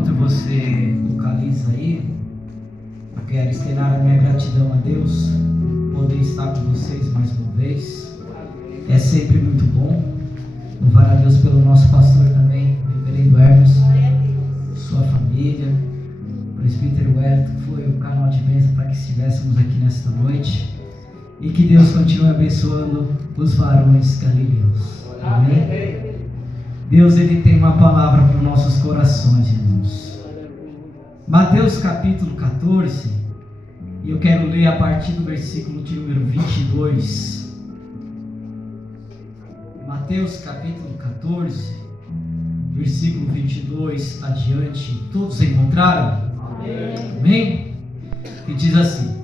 Enquanto você localiza aí, eu quero externar a minha gratidão a Deus, poder estar com vocês mais uma vez. É sempre muito bom. Louvar a Deus pelo nosso pastor também, o reverendo Hermes, sua família, o presbítero Wellington, que foi o canal de bênção para que estivéssemos aqui nesta noite. E que Deus continue abençoando os varões galileus. Amém? Deus, Ele tem uma palavra para os nossos corações, irmãos. Mateus capítulo 14, e eu quero ler a partir do versículo de número 22. Mateus capítulo 14, versículo 22 adiante. Todos encontraram? Amém? Amém? E diz assim: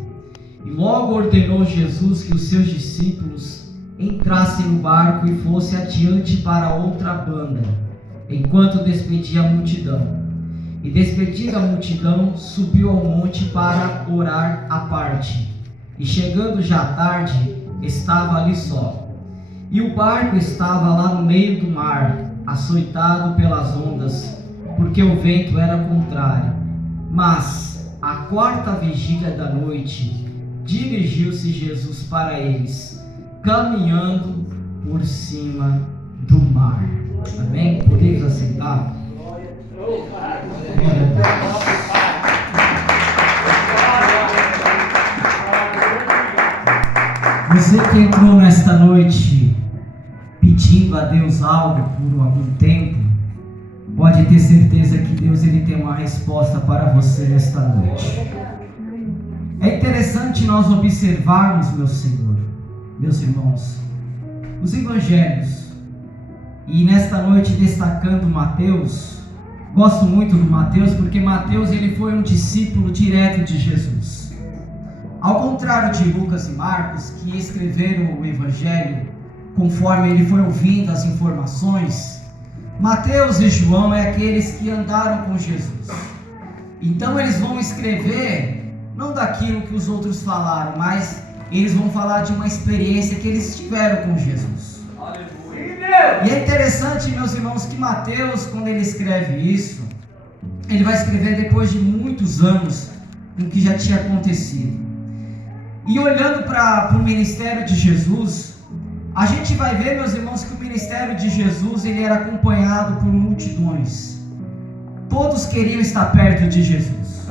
E logo ordenou Jesus que os seus discípulos entrassem no barco e fossem adiante para outra banda, enquanto despedia a multidão. E despedida a multidão, subiu ao monte para orar à parte. E chegando já à tarde, estava ali só. E o barco estava lá no meio do mar, açoitado pelas ondas, porque o vento era contrário. Mas, à quarta vigília da noite, dirigiu-se Jesus para eles, caminhando por cima do mar. Amém? Podemos assentar? Você que entrou nesta noite pedindo a Deus algo por algum tempo, pode ter certeza que Deus ele tem uma resposta para você nesta noite. É interessante nós observarmos, meu Senhor, meus irmãos, os evangelhos, e nesta noite destacando Mateus. Gosto muito do Mateus, porque Mateus ele foi um discípulo direto de Jesus. Ao contrário de Lucas e Marcos, que escreveram o evangelho conforme ele foi ouvindo as informações, Mateus e João é aqueles que andaram com Jesus. Então eles vão escrever não daquilo que os outros falaram, mas eles vão falar de uma experiência que eles tiveram com Jesus. E é interessante, meus irmãos, que Mateus, quando ele escreve isso, ele vai escrever depois de muitos anos do que já tinha acontecido. E olhando para o ministério de Jesus, a gente vai ver, meus irmãos, que o ministério de Jesus ele era acompanhado por multidões. Todos queriam estar perto de Jesus.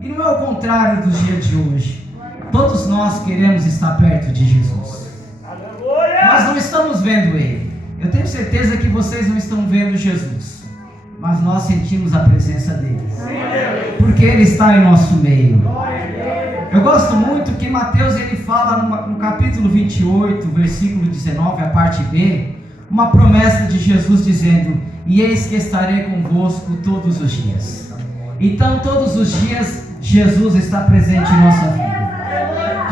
E não é o contrário dos dias de hoje. Todos nós queremos estar perto de Jesus. Nós não estamos vendo Ele. Eu tenho certeza que vocês não estão vendo Jesus, mas nós sentimos a presença dele, porque Ele está em nosso meio. Eu gosto muito que Mateus ele fala no capítulo 28, versículo 19, a parte B, uma promessa de Jesus dizendo: E eis que estarei convosco todos os dias. Então todos os dias Jesus está presente em nossa vida.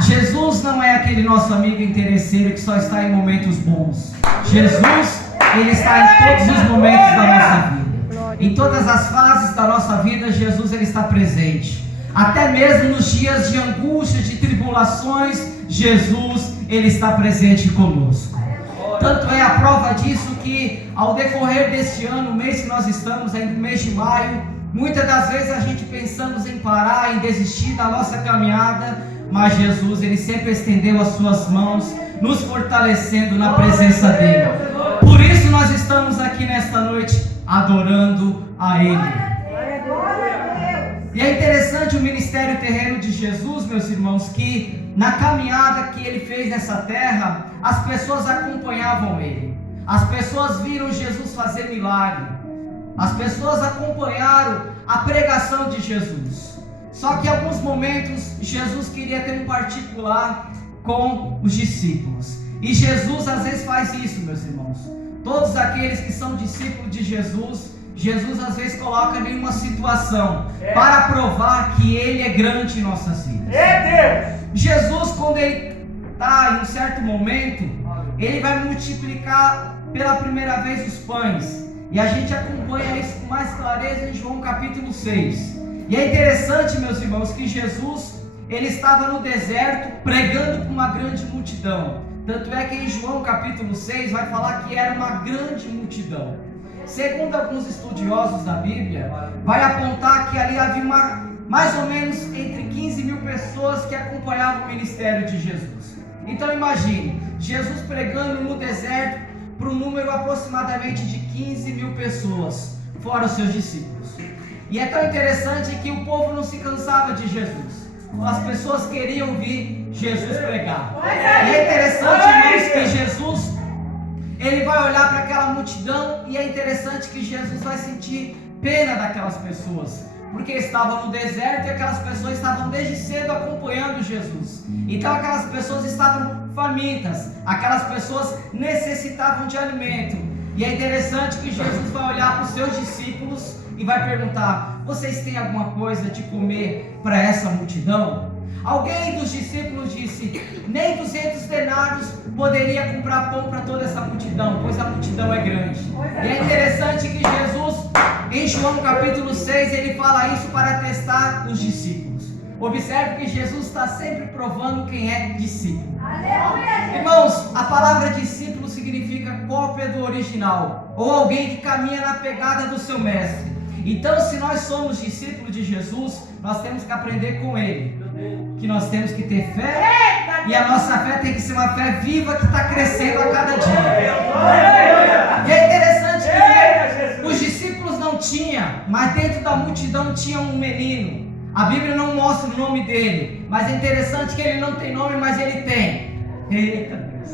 Jesus não é aquele nosso amigo interesseiro que só está em momentos bons. Jesus, Ele está em todos os momentos da nossa vida. Em todas as fases da nossa vida, Jesus Ele está presente. Até mesmo nos dias de angústia, de tribulações, Jesus Ele está presente conosco. Tanto é a prova disso que ao decorrer deste ano, o mês que nós estamos, ainda no mês de maio, muitas das vezes a gente pensamos em parar, em desistir da nossa caminhada, mas Jesus, Ele sempre estendeu as suas mãos, nos fortalecendo na presença dEle. Por isso nós estamos aqui nesta noite, adorando a Ele. E é interessante o ministério terreno de Jesus, meus irmãos, que na caminhada que Ele fez nessa terra, as pessoas acompanhavam Ele. As pessoas viram Jesus fazer milagre. As pessoas acompanharam a pregação de Jesus. Só que em alguns momentos Jesus queria ter um particular com os discípulos. E Jesus às vezes faz isso, meus irmãos. Todos aqueles que são discípulos de Jesus, Jesus às vezes coloca em uma situação para provar que Ele é grande em nossas vidas. Jesus, quando Ele está em um certo momento, Ele vai multiplicar pela primeira vez os pães. E a gente acompanha isso com mais clareza em João capítulo 6. E é interessante, meus irmãos, que Jesus, Ele estava no deserto pregando para uma grande multidão. Tanto é que em João capítulo 6 vai falar que era uma grande multidão. segundo alguns estudiosos da Bíblia, vai apontar que ali havia mais ou menos entre 15 mil pessoas que acompanhavam o ministério de Jesus. Então imagine, Jesus pregando no deserto para um número aproximadamente de 15 mil pessoas, fora os seus discípulos. E é tão interessante que o povo não se cansava de Jesus. As pessoas queriam ouvir Jesus pregar. E é interessante, irmãos, que Jesus, ele vai olhar para aquela multidão, e é interessante que Jesus vai sentir pena daquelas pessoas, porque estavam no deserto e aquelas pessoas estavam desde cedo acompanhando Jesus. Então aquelas pessoas estavam famintas, aquelas pessoas necessitavam de alimento. E é interessante que Jesus vai olhar para os seus discípulos e vai perguntar: vocês têm alguma coisa de comer para essa multidão? Alguém dos discípulos disse: nem 200 denários poderia comprar pão para toda essa multidão, pois a multidão é grande. E é interessante que Jesus, em João capítulo 6, ele fala isso para testar os discípulos. Observe que Jesus está sempre provando quem é discípulo. Irmãos, a palavra discípulo significa cópia do original, ou alguém que caminha na pegada do seu mestre. Então, se nós somos discípulos de Jesus, nós temos que aprender com Ele, que nós temos que ter fé, e a nossa fé tem que ser uma fé viva que está crescendo a cada dia. E é interessante que os discípulos não tinham, mas dentro da multidão tinha um menino. A Bíblia não mostra o nome dele, mas é interessante que ele não tem nome, mas ele tem. Eita Deus.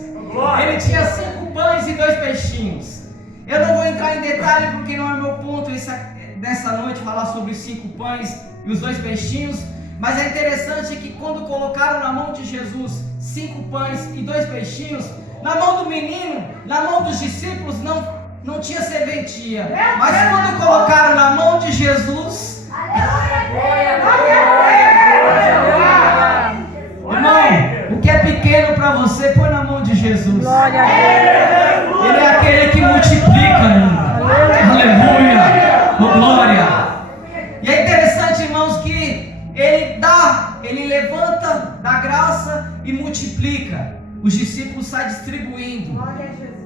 Ele tinha 5 pães e 2 peixinhos. Eu não vou entrar em detalhe porque não é meu ponto nessa noite falar sobre os 5 pães e os 2 peixinhos, mas é interessante que quando colocaram na mão de Jesus 5 pães e 2 peixinhos, na mão do menino, na mão dos discípulos não tinha serventia, mas quando colocaram na mão de Jesus, irmão, o que é pequeno para você, põe na mão de Jesus. Ele é aquele que multiplica ainda. Aleluia, oh, glória. E é interessante, irmãos, que ele levanta da graça e multiplica. Os discípulos saem distribuindo.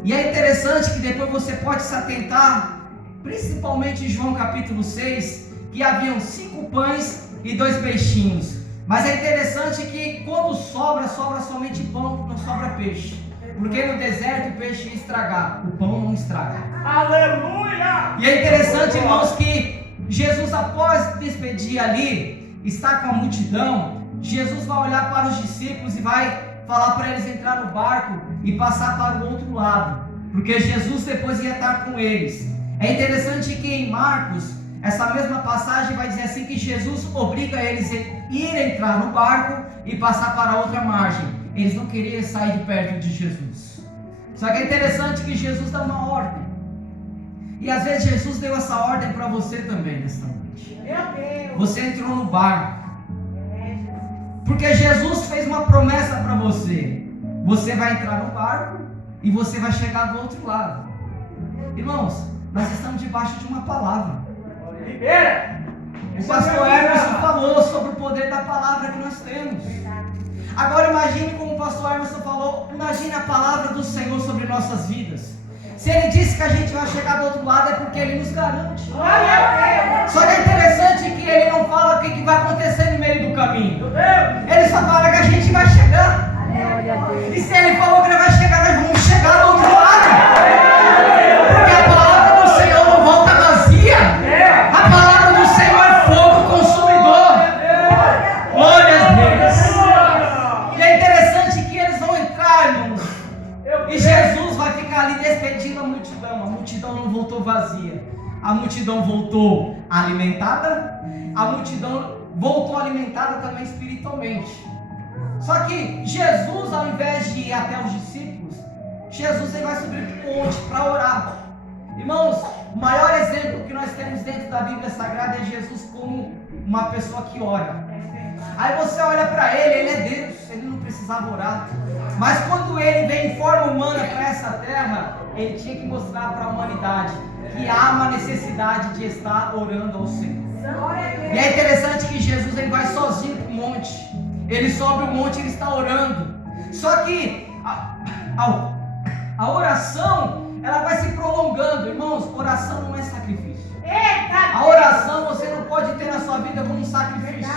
E é interessante que depois você pode se atentar, principalmente em João capítulo 6, que haviam 5 pães e 2 peixinhos. Mas é interessante que quando sobra somente pão, não sobra peixe. Porque no deserto o peixe ia estragar, o pão não estraga. Aleluia! E é interessante, irmãos, que Jesus, após despedir ali, está com a multidão, Jesus vai olhar para os discípulos e vai falar para eles entrar no barco e passar para o outro lado, porque Jesus depois ia estar com eles. É interessante que em Marcos, essa mesma passagem vai dizer assim, que Jesus obriga eles a ir entrar no barco e passar para a outra margem. Eles não queriam sair de perto de Jesus. Só que é interessante que Jesus dá uma ordem. E às vezes Jesus deu essa ordem para você também nesta noite. Você entrou no barco, porque Jesus fez uma promessa para você. Você vai entrar no barco e você vai chegar do outro lado. Irmãos, nós estamos debaixo de uma palavra. O pastor Emerson falou sobre o poder da palavra que nós temos. Agora imagine como o pastor Emerson falou, imagine a palavra do Senhor sobre nossas vidas. Se Ele disse que a gente vai chegar do outro lado, é porque Ele nos garante. Só que é interessante que Ele não fala o que vai acontecer no meio do caminho. Ele só fala que a gente vai chegar. E se Ele falou que Ele vai chegar, nós vamos chegar do outro lado. Porque a palavra do Senhor não volta vazia. A palavra do Senhor é fogo consumidor. Glória a Deus. E é interessante que eles vão entrar, irmãos. E Jesus vai ficar ali despedindo a multidão. A multidão não voltou vazia. A multidão voltou alimentada. A multidão voltou alimentada também espiritualmente. Só que Jesus, ao invés de ir até os discípulos, Jesus ele vai subir para o monte para orar. Irmãos, o maior exemplo que nós temos dentro da Bíblia Sagrada é Jesus como uma pessoa que ora. Aí você olha para ele é Deus, ele não precisava orar. Mas quando ele vem em forma humana para essa terra, ele tinha que mostrar para a humanidade que há uma necessidade de estar orando ao Senhor. E é interessante que Jesus ele vai sozinho para o monte. Ele sobe o monte e ele está orando. Só que a oração, ela vai se prolongando. Irmãos, oração não é sacrifício. Eita, A oração você não pode ter na sua vida como um sacrifício.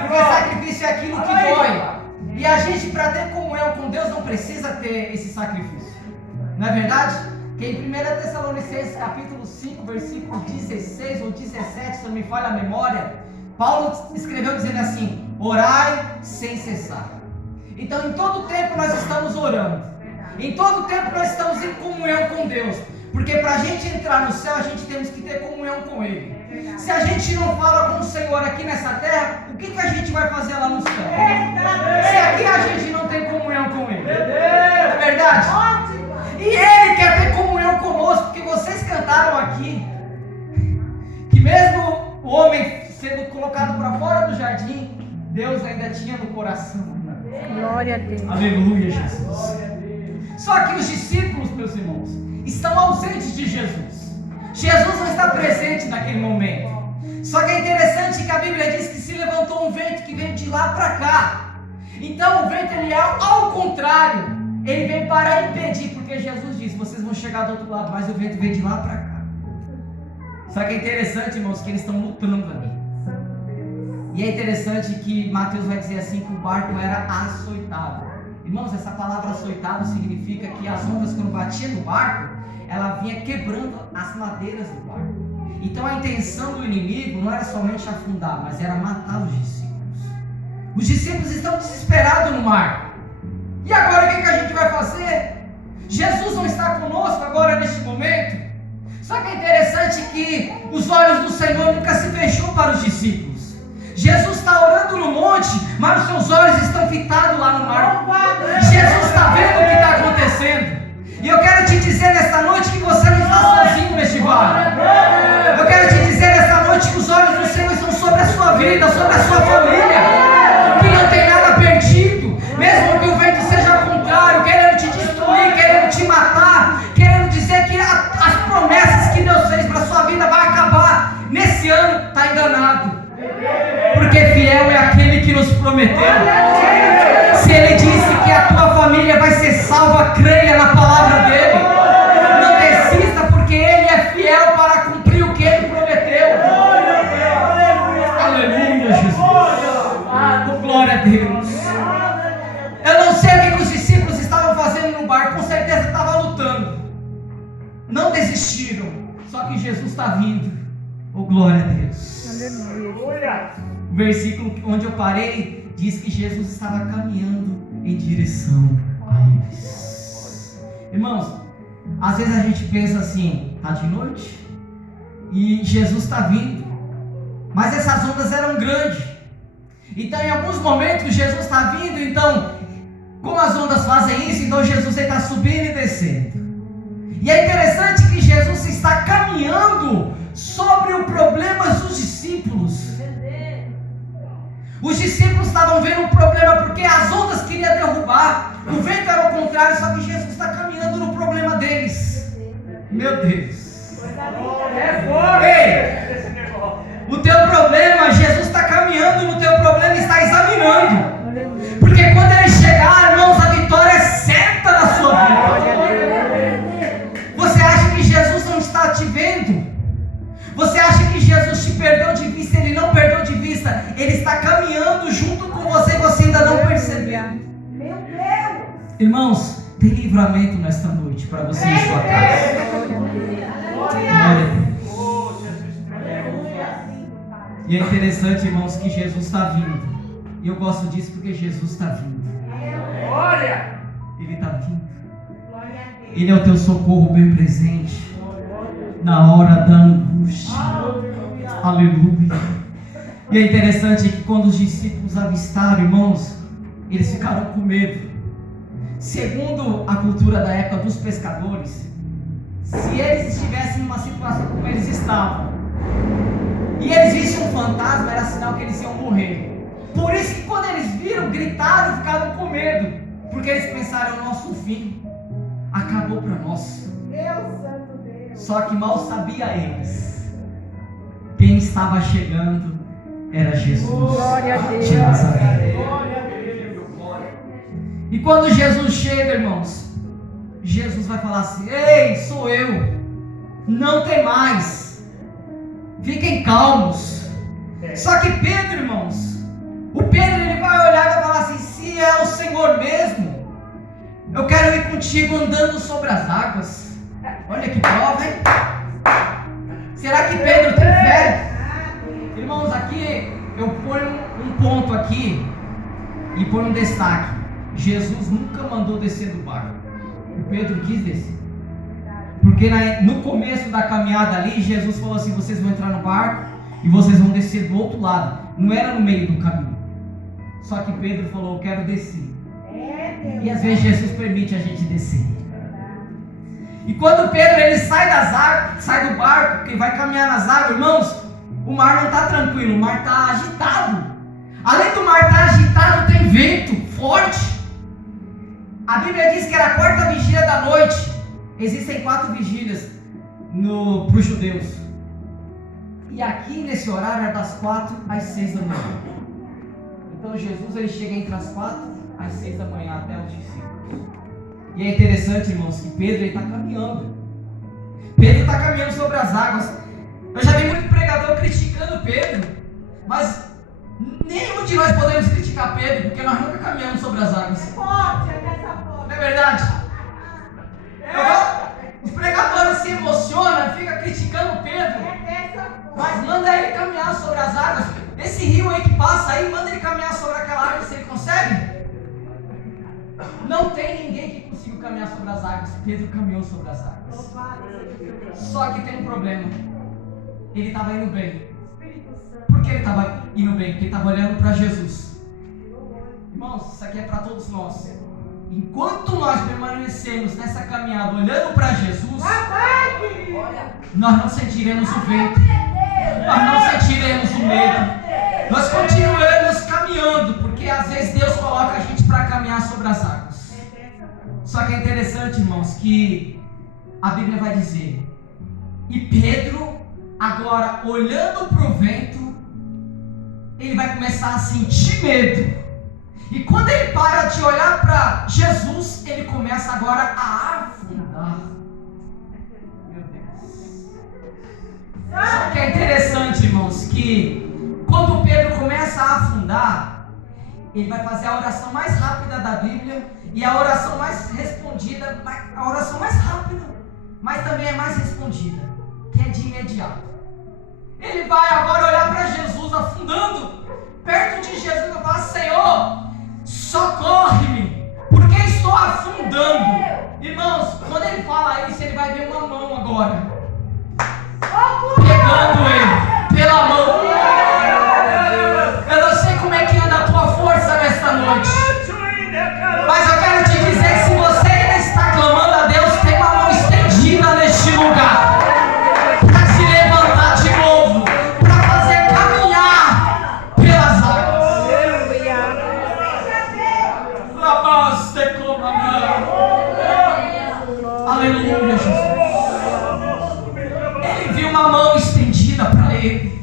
Porque sacrifício é aquilo que dói. E a gente, para ter comunhão com Deus, não precisa ter esse sacrifício. Não é verdade? Que em 1 Tessalonicenses capítulo 5, versículo 16 ou 17, se não me falha a memória, Paulo escreveu dizendo assim: orai sem cessar. Então em todo tempo nós estamos orando. Em todo tempo nós estamos em comunhão com Deus. Porque para a gente entrar no céu, a gente temos que ter comunhão com Ele. Se a gente não fala com o Senhor aqui nessa terra, o que a gente vai fazer lá no céu? Se aqui a gente não tem comunhão com Ele. É verdade? E Ele quer ter comunhão conosco, porque vocês cantaram aqui que mesmo o homem sendo colocado para fora do jardim, Deus ainda tinha no coração. glória a Deus. Aleluia, Jesus. Só que os discípulos, meus irmãos, estão ausentes de Jesus. Jesus não está presente naquele momento. Só que é interessante que a Bíblia diz que se levantou um vento que veio de lá para cá. Então o vento, ele é ao contrário. Ele veio para impedir, porque Jesus disse: vocês vão chegar do outro lado, mas o vento veio de lá para cá. Só que é interessante, irmãos, que eles estão lutando ali. E é interessante que Mateus vai dizer assim, que o barco era açoitado. Irmãos, essa palavra açoitado significa que as ondas, quando batiam no barco, ela vinha quebrando as madeiras do barco. Então a intenção do inimigo não era somente afundar, mas era matar os discípulos. Os discípulos estão desesperados no mar. E agora o que a gente vai fazer? Jesus não está conosco agora neste momento. Só que é interessante que os olhos do Senhor nunca se fechou para os discípulos. Jesus está orando no monte, mas os seus olhos estão fitados lá no mar. Jesus está vendo o que está acontecendo. E eu quero te dizer nesta noite que você não está sozinho neste vale. Eu quero te dizer nesta noite que os olhos do Senhor estão sobre a sua vida, sobre a sua família. Que não tem nada perdido. Mesmo que o vento seja contrário, querendo te destruir, querendo te matar, querendo dizer que as promessas que Deus fez para a sua vida vai acabar nesse ano, está enganado. Porque fiel é aquele que nos prometeu. Se Ele disse que a tua família vai ser salva, creia na palavra dEle. Não desista, porque Ele é fiel para cumprir o que Ele prometeu. Aleluia, Jesus. Glória a Deus. Eu não sei o que os discípulos estavam fazendo no barco, com certeza estavam lutando. Não desistiram. Só que Jesus está vindo. Oh, glória a Deus. Aleluia. O versículo onde eu parei diz que Jesus estava caminhando em direção a eles. Irmãos, às vezes a gente pensa assim: está de noite e Jesus está vindo, mas essas ondas eram grandes. Então em alguns momentos Jesus está vindo, então como as ondas fazem isso, então Jesus está subindo e descendo. E é interessante que Jesus está caminhando sobre o problema dos discípulos. Os discípulos estavam vendo um problema porque as ondas queriam derrubar, o vento era ao contrário, só que Jesus está caminhando no problema deles. Meu Deus. Ei, o teu problema, Jesus está caminhando no teu problema e está examinando. Porque quando Ele chegar, irmãos, a vitória é certa na sua vida. Você acha que Jesus não está te vendo? Você acha que Jesus te perdeu de vista? Ele não perdeu de vista. Ele está caminhando junto com você e você ainda não percebeu. Meu Deus. Irmãos, tem livramento nesta noite para você em sua casa. Glória a Deus. E é interessante, irmãos, que Jesus está vindo. E eu gosto disso porque Jesus está vindo. Ele está vindo. Ele é o teu socorro bem presente na hora da angústia. Aleluia. E é interessante que quando os discípulos avistaram, irmãos, eles ficaram com medo. Segundo a cultura da época dos pescadores, se eles estivessem numa situação como eles estavam, e eles vissem um fantasma, era sinal que eles iam morrer. Por isso que quando eles viram, gritaram e ficaram com medo, porque eles pensaram: o nosso fim acabou para nós. Só que mal sabia eles, quem estava chegando era Jesus de Nazaré. E quando Jesus chega, irmãos, Jesus vai falar assim: ei, sou eu, não tem mais, fiquem calmos. Só que Pedro, irmãos, o Pedro ele vai olhar e vai falar assim: se é o Senhor mesmo, eu quero ir contigo andando sobre as águas. Olha que prova, hein? Será que Pedro tem fé? Irmãos, aqui eu ponho um ponto aqui e ponho um destaque. Jesus nunca mandou descer do barco. O Pedro quis descer. Porque no começo da caminhada ali, Jesus falou assim: vocês vão entrar no barco e vocês vão descer do outro lado. Não era no meio do caminho. Só que Pedro falou: eu quero descer. E às vezes Jesus permite a gente descer. E quando Pedro ele sai das águas, sai do barco, que vai caminhar nas águas, irmãos, o mar não está tranquilo, o mar está agitado. Além do mar estar agitado, tem vento forte. A Bíblia diz que era a quarta vigília da noite. Existem 4 vigílias para os judeus. E aqui nesse horário é das 4 às 6 da manhã. Então Jesus ele chega entre as 4 às 6 da manhã até os discípulos. E é interessante, irmãos, que Pedro está caminhando. Pedro está caminhando sobre as águas. Eu já vi muito pregador criticando Pedro, mas nenhum de nós podemos criticar Pedro, porque nós nunca caminhamos sobre as águas. Não é verdade? Os pregadores se emocionam, ficam criticando Pedro, mas manda ele caminhar sobre as águas. Esse rio aí que passa aí, manda ele caminhar sobre aquela água, se ele consegue. Não tem ninguém que consiga caminhar sobre as águas. Pedro caminhou sobre as águas. Só que tem um problema. Ele estava indo bem. Por que ele estava indo bem? Porque ele estava olhando para Jesus. Irmãos, isso aqui é para todos nós. Enquanto nós permanecemos nessa caminhada olhando para Jesus, nós não sentiremos o vento, nós não sentiremos o medo, nós continuaremos caminhando, porque às vezes Deus coloca a gente para caminhar sobre as águas. Só que é interessante, irmãos, que a Bíblia vai dizer: e Pedro, agora olhando para o vento, ele vai começar a sentir medo. E quando ele para de olhar para Jesus, ele começa agora a afundar. Meu Deus. Só que é interessante, irmãos, que quando Pedro começa a afundar, ele vai fazer a oração mais rápida da Bíblia e a oração mais respondida, a oração mais rápida, mas também é mais respondida, que é de imediato. Ele vai agora olhar para Jesus afundando, perto de Jesus, e vai falar: Senhor, socorre-me, porque estou afundando. Irmãos, quando ele fala isso, ele vai ver uma mão agora, pegando ele pela mão. Eu não sei como é que anda a tua força nesta noite, mas eu quero te dizer que se você ainda está clamando a Deus, tem uma mão estendida neste lugar, para se levantar de novo, para fazer caminhar pelas águas. Aleluia, Jesus. Ele viu uma mão estendida para ele.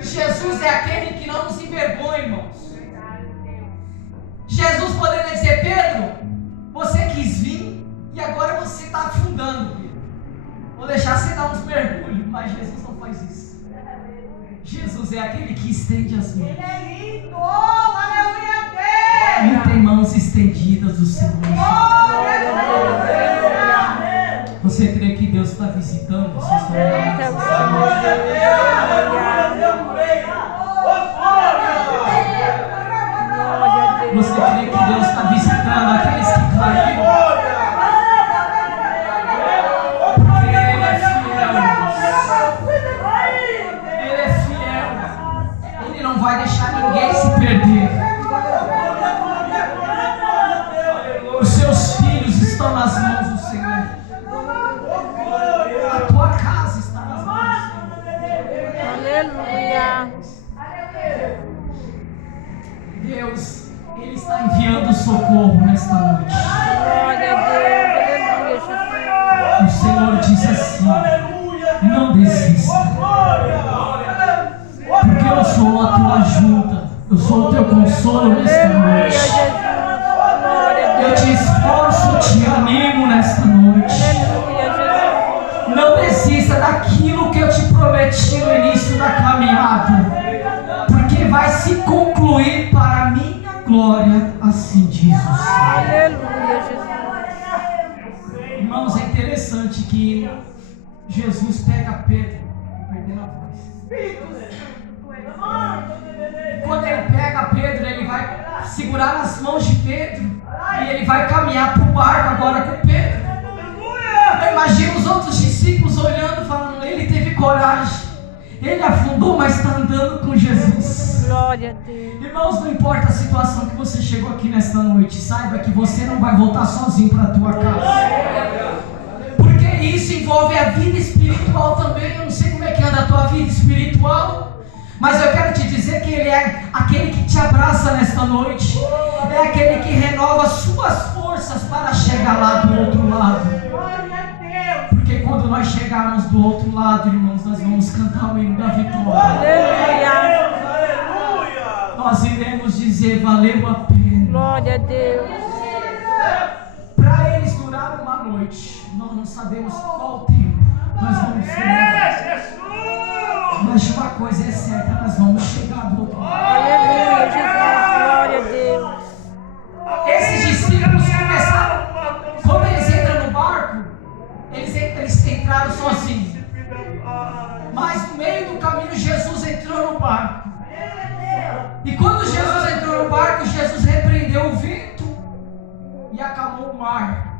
Jesus é aquele que não nos envergonha, irmãos. Jesus poderia dizer: Pedro, você quis vir e agora você está afundando, Pedro. Vou deixar você dar uns mergulhos, mas Jesus não faz isso. Jesus é aquele que estende as mãos. Ele é lindo, aleluia a Deus. Ele tem mãos estendidas do Senhor. Você crê que Deus está visitando? Vocês estão Você crê que Deus está visitando aqueles que caíram? Porque Ele é fiel, Ele é fiel. Ele não vai deixar ninguém se perder. Os seus filhos estão nas mãos do Senhor. A tua casa está nas mãos do Senhor. Aleluia. Deus, Ele está enviando socorro nesta noite. Glória a Deus. Aleluia, Jesus. O Senhor diz assim: não desista, porque eu sou a tua ajuda, eu sou o teu consolo nesta noite. Eu te esforço, te amo. Jesus pega Pedro, perdendo a voz. E quando ele pega Pedro, ele vai segurar nas mãos de Pedro e ele vai caminhar para o barco agora com Pedro. Eu imagino os outros discípulos olhando, falando: ele teve coragem, ele afundou, mas está andando com Jesus. Glória a Deus. Irmãos, não importa a situação que você chegou aqui nesta noite, saiba que você não vai voltar sozinho para a tua casa. Porque isso envolve a vida espiritual também. Eu não sei como é que anda a tua vida espiritual, mas eu quero te dizer que Ele é aquele que te abraça nesta noite. É aquele que renova suas forças para chegar lá do outro lado. Porque quando nós chegarmos do outro lado, irmãos, nós vamos cantar o hino da vitória. Aleluia. Nós iremos dizer: valeu a pena. Glória a Deus. Para eles durar uma noite, nós não sabemos qual tempo nós vamos chegar. Mas uma coisa é certa: nós vamos chegar do outro lado. Aleluia, Jesus. Glória a Deus. Esses discípulos começaram, quando eles entram no barco, eles entraram sozinhos. Mas no meio do caminho, Jesus entrou no barco. E quando Jesus entrou no barco, Jesus repreendeu o vento e acalmou o mar.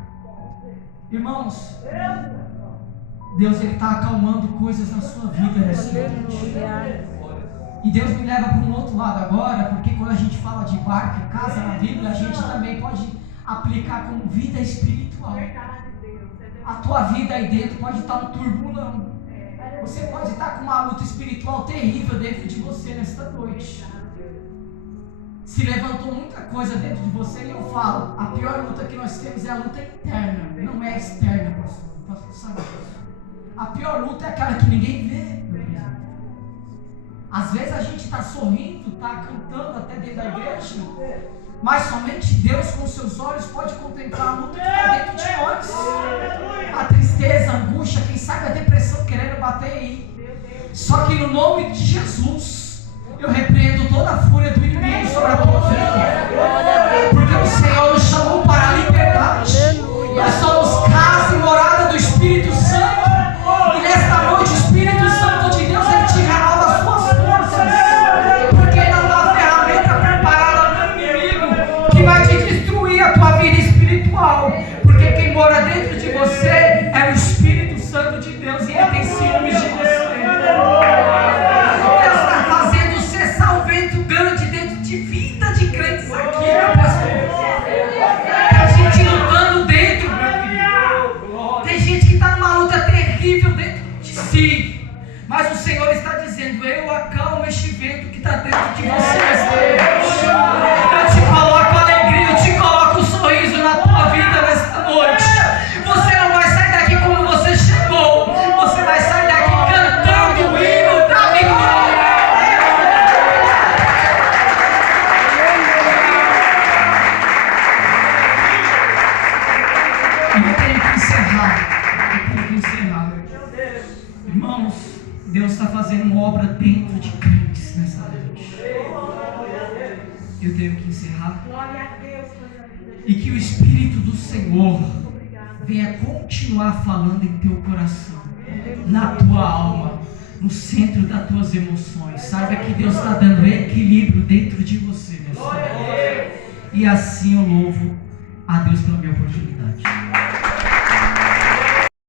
Irmãos, Deus está acalmando coisas na sua vida nessa noite. E Deus me leva para um outro lado agora, porque quando a gente fala de barco e casa na Bíblia, a gente também pode aplicar como vida espiritual. A tua vida aí dentro pode estar um turbulão. Você pode estar com uma luta espiritual terrível dentro de você nesta noite. Se levantou muita coisa dentro de você, e eu falo: a pior luta que nós temos é a luta interna, não é externa, pastor. O pastor sabe disso. A pior luta é aquela que ninguém vê. Às vezes a gente está sorrindo, está cantando até dentro da igreja, mas somente Deus com seus olhos pode contemplar a luta que está dentro de nós. A tristeza, a angústia, quem sabe a depressão querendo bater aí. Só que no nome de Jesus, eu repreendo toda a fúria do inimigo sobre a tua vida. Porque o Senhor nos chamou para a liberdade. Nós somos casa e morada do Espírito Santo. E nesta noite o Espírito Santo de Deus, Ele te renova as suas forças. Porque não há ferramenta preparada para o inimigo que vai te destruir a tua vida espiritual. Porque quem mora dentro de você é o Espírito Santo de Deus, e Ele tem ciúmes de você. Deus está fazendo cessar o vento grande dentro de vida de crentes aqui, meu pastor. Tem gente lutando dentro, meu querido. Tem gente que está numa luta terrível dentro de si. Mas o Senhor está dizendo: eu acalmo este vento que está dentro de você. Eu te coloco alegria, eu te coloco um sorriso na tua vida nesta noite. Você não vai sair daqui como você chegou. Você vai sair daqui cantando o hino da vitória. Eu tenho que encerrar. Irmãos, Deus está fazendo uma obra dentro de crentes nessa noite. Eu tenho que encerrar. E que o Espírito do Senhor venha continuar falando em teu coração, na tua alma, no centro das tuas emoções. Saiba que Deus está dando equilíbrio dentro de você nessa noite. E assim eu louvo a Deus pela minha oportunidade.